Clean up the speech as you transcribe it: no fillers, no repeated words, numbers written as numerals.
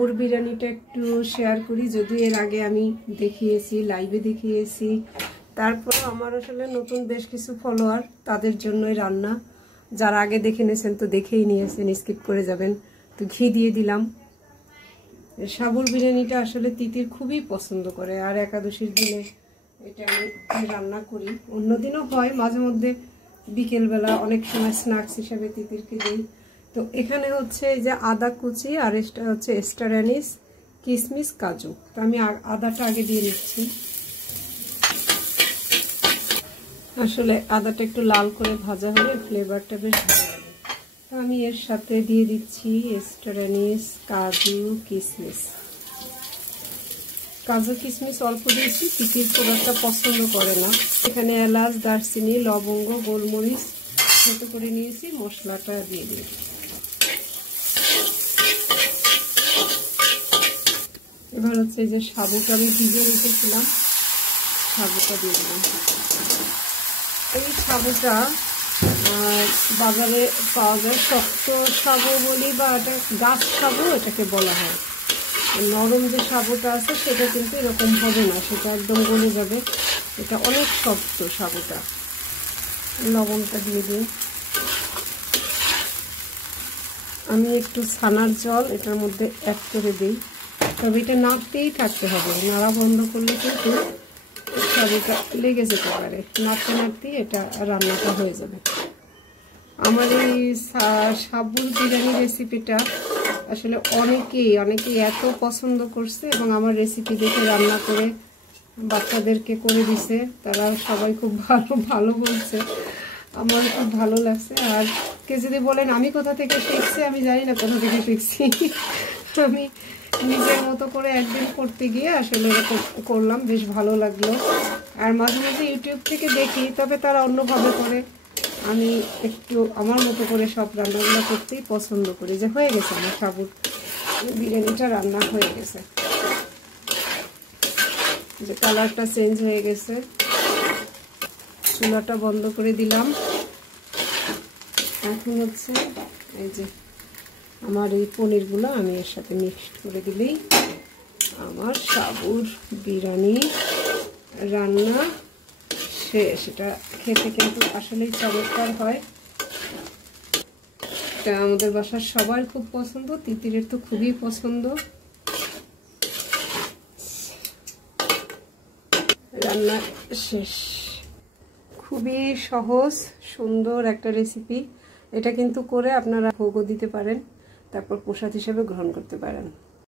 সাবুর বিরিয়ানিটা একটু শেয়ার করি। যদিও এর আগে আমি দেখিয়েছি, লাইভে দেখিয়েছি, তারপর আমার আসলে নতুন বেশ কিছু ফলোয়ার, তাদের জন্যই রান্না। যারা আগে দেখে নিয়েছেন তো দেখেই নিয়েছেন, স্কিপ করে যাবেন। তো ঘি দিয়ে দিলাম। সাবুর বিরিয়ানিটা আসলে তিতির খুবই পছন্দ করে, আর একাদশীর দিনে এটা আমি রান্না করি। অন্যদিনও হয় মাঝে মধ্যে, বিকেলবেলা অনেক সময় স্ন্যাক্স হিসাবে তিতিরকে দিই। তো এখানে হচ্ছে এই যে আদা কুচি, আর এটা হচ্ছে স্টার অ্যানিস, কিশমিশ, কাজু। তো আমি আদাটা আগে দিয়ে নিচ্ছি। আসলে আদাটা একটু লাল করে ভাজা হলে ফ্লেভারটা বেশ ভালো লাগে। তো আমি এর সাথে দিয়ে দিচ্ছি স্টার অ্যানিস, কাজু, কিশমিশ। কাজু কিশমিশ অল্প দিয়েছি, তিতির খুব একটা পছন্দ করে না। এখানে এলাচ, দারচিনি, লবঙ্গ, গোলমরিচ ছোট করে নিয়েছি, মশলাটা দিয়ে দিয়েছি। এবার হচ্ছে এই যে সাবুটা আমি ভিজে রেখেছিলাম, সাবুটা দিয়ে দিলাম। এই সাবুটা বাজারে পাওয়া যায়, শক্ত সাবু বলি বা এটা গাছ সাবু এটাকে বলা হয়। নরম যে সাবুটা আছে সেটা কিন্তু এরকম হবে না, সেটা একদম গলে যাবে। এটা অনেক শক্ত সাবুটা। লবণটা দিয়ে দিই। আমি একটু ছানার জল এটার মধ্যে অ্যাড করে দিই। তবে এটা নাড়তেই থাকতে হবে, নাড়া বন্ধ করলে কিন্তু সাবুটা লেগে যেতে পারে। নাড়তে নাড়তেই এটা রান্নাটা হয়ে যাবে। আমার এই সাবুর বিরিয়ানি রেসিপিটা আসলে অনেকেই এত পছন্দ করছে, এবং আমার রেসিপি দেখে রান্না করে বাচ্চাদেরকে করে দিছে। তারা সবাই খুব ভালো বলছে, আমার খুব ভালো লাগছে। আর কে যদি বলেন আমি কোথা থেকে শিখছি, আমি জানি না কোথা থেকে শিখছি। আমি নিজের মতো করে একদিন করতে গিয়ে আসলে এরকম করলাম, বেশ ভালো লাগলো। আর মাঝে মাঝে ইউটিউব থেকে দেখি, তবে তারা অন্যভাবে করে। আমি একটু আমার মতো করে সব রান্নাগুলো করতেই পছন্দ করি। যে হয়ে গেছে আমার সাবুর বিরিয়ানিটা রান্না হয়ে গেছে, যে কালারটা চেঞ্জ হয়ে গেছে। চুলাটা বন্ধ করে দিলাম। এখন হচ্ছে এই যে আমার এই পনিরগুলো আমি এর সাথে মিক্সড করে দিলেই আমার সাবুর বিরিয়ানি রান্না শেষ। এটা খেতে কিন্তু আসলেই চমৎকার হয়। এটা আমাদের বাসার সবার খুব পছন্দ, তিতিরের তো খুবই পছন্দ। রান্না শেষ। খুবই সহজ সুন্দর একটা রেসিপি। এটা কিন্তু করে আপনারা ভোগও দিতে পারেন, তারপর প্রসাদ হিসেবে গ্রহণ করতে পারেন।